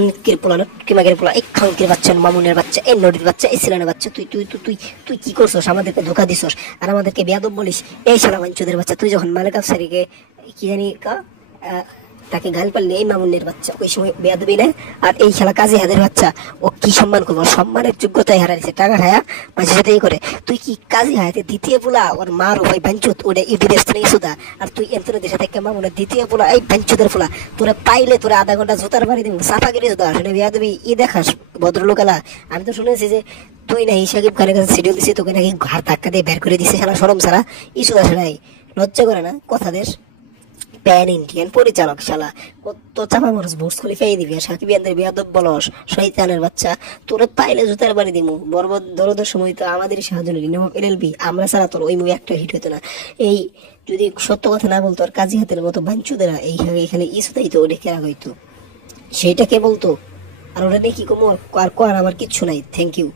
খানকির পোলা না কিমাগের পোলা, এই খানকির বাচ্চা, মামুনের বাচ্চা, এই নদীর বাচ্চা, এই সিলানের বাচ্চা, তুই তুই তুই তুই তুই কি করছস? আমাদেরকে ধোকা দিছস আর আমাদেরকে বেয়াদব বলিস। এই শালা বাঞ্চুদের বাচ্চা, তুই যখন মালিক আফসারিকে কি জানি তাকে গাল পারলে, এই মামুনের বাচ্চা ওই সময় বেয়াদবি না। আর এই শালা কাজী হাদের বাচ্চা, ও কি সম্মান করবো? সম্মানের যোগ্যতায় হারাইছে, টাকা খায়া মাঝে সাথে করে। তুই কি কাজী হাতে দ্বিতীয় পোলা? ওর মার ভাই বাঞ্চুত ওটা বিদেশ থেকে সুদা। আর তুই এন্তনের সাথে মামুনের দ্বিতীয় পোলা, এই বাঞ্চুদের পোলা। তোরা পাইলে তোরা আধা ঘন্টা জুতার বাড়ি দিব, সাফা গিরি জুতা আসলে বেয়াদবি ই দেখাস ভদ্রলোকালা। আমি তো শুনেছি যে তুই নাকি সাকিব খানের কাছে শিডিউল দিছি, তোকে নাকি ঘাড় ধাক্কা দিয়ে বের করে দিছে শালা, শরম ছাড়া ই সুদা ছাড়াই লজ্জা করে না কথা দেশ। প্যান ইন্ডিয়ান পরিচালক শালা, কত চাপা মানুষ ভোটস করে ফেয়ে দিবি। আর সাকিব ইয়ানদের বেয়াদব বলস, শয়তানের বাচ্চা, তোরা পাইলে জুতার বাড়ি দিমু। বরবদ দরদের সময় তো আমাদের সাহায্য নিলি, নবাব এলএলবি, আমরা ছাড়া তোর ওই মুভি একটা হিট হতো না। এই যদি সত্য কথা না বলতো আর কাজী হাতের মতো বাঞ্চুদেরা এখানে ইস্যুতেই তো ওটা কেনা হইতো, সেইটা কে বলতো? আর ওটা দেখি কোমর আর আমার কিচ্ছু নাই। Thank you.